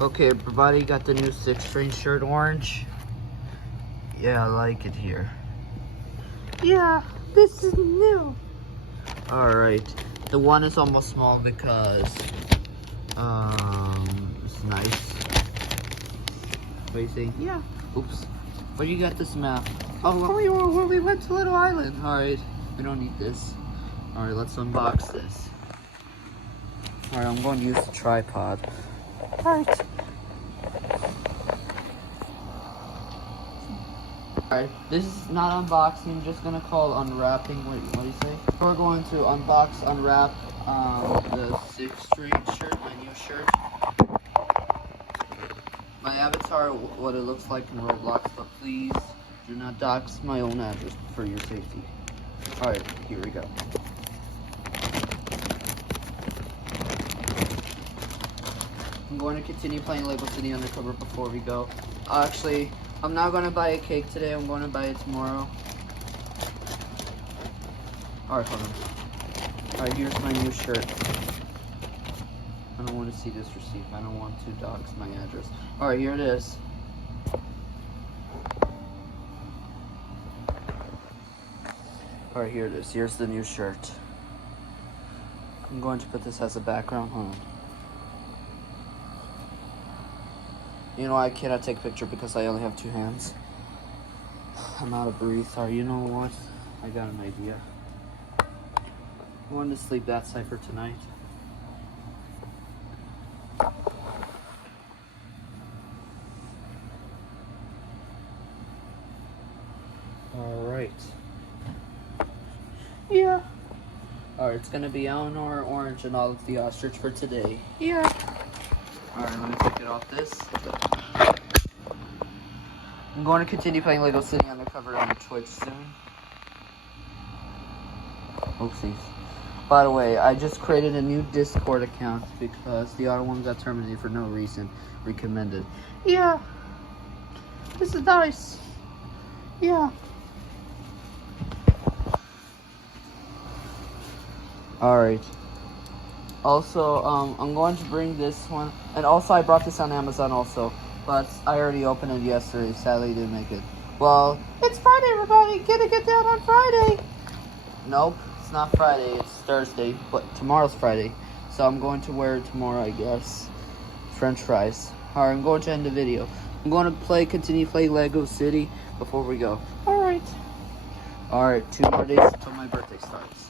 Okay, everybody got the new 6-string shirt, orange. Yeah, I like it here. Yeah, this is new. Alright, the one is almost small because, it's nice. What do you think? Yeah. Oops. Where do you got this map? Oh, We went to Little Island. alright, we don't need this. Alright, let's unbox this. Alright, I'm going to use the tripod. Alright. Alright, this is not unboxing, I'm just gonna call unwrapping. Wait, what do you say? We're going to unbox, unwrap the 6-string shirt, my new shirt. My avatar, what it looks like in Roblox, but please do not dox my own address for your safety. Alright, here we go. I'm going to continue playing Lego City Undercover before we go. Actually, I'm not going to buy a cake today. I'm going to buy it tomorrow. Alright, hold on. Alright, here's my new shirt. I don't want to see this receipt. I don't want to dox my address. Alright, here it is. Alright, here it is. Here's the new shirt. I'm going to put this as a background. Hold on. You know, I cannot take a picture because I only have 2 hands. I'm out of breathe. Sorry, you know what? I got an idea. I wanted to sleep that side for tonight. Alright. Yeah. Alright, it's gonna be Elinor, Orange, and all of the ostrich for today. Yeah. Alright, let me take it off this. I'm going to continue playing Lego City Undercover on Twitch soon. Oopsies. By the way, I just created a new Discord account because the other one got terminated for no reason. Recommended. Yeah. This is nice. Yeah. Alright. Also, I'm going to bring this one. And also, I brought this on Amazon also. But I already opened it yesterday. Sadly, didn't make it. Well, It's Friday, everybody. Get down on Friday. nope. It's not Friday. It's Thursday. But tomorrow's Friday. So I'm going to wear it tomorrow, I guess. French fries. Alright, I'm going to end the video. I'm going to continue playing Lego City before we go. Alright. Alright, 2 more days until my birthday starts.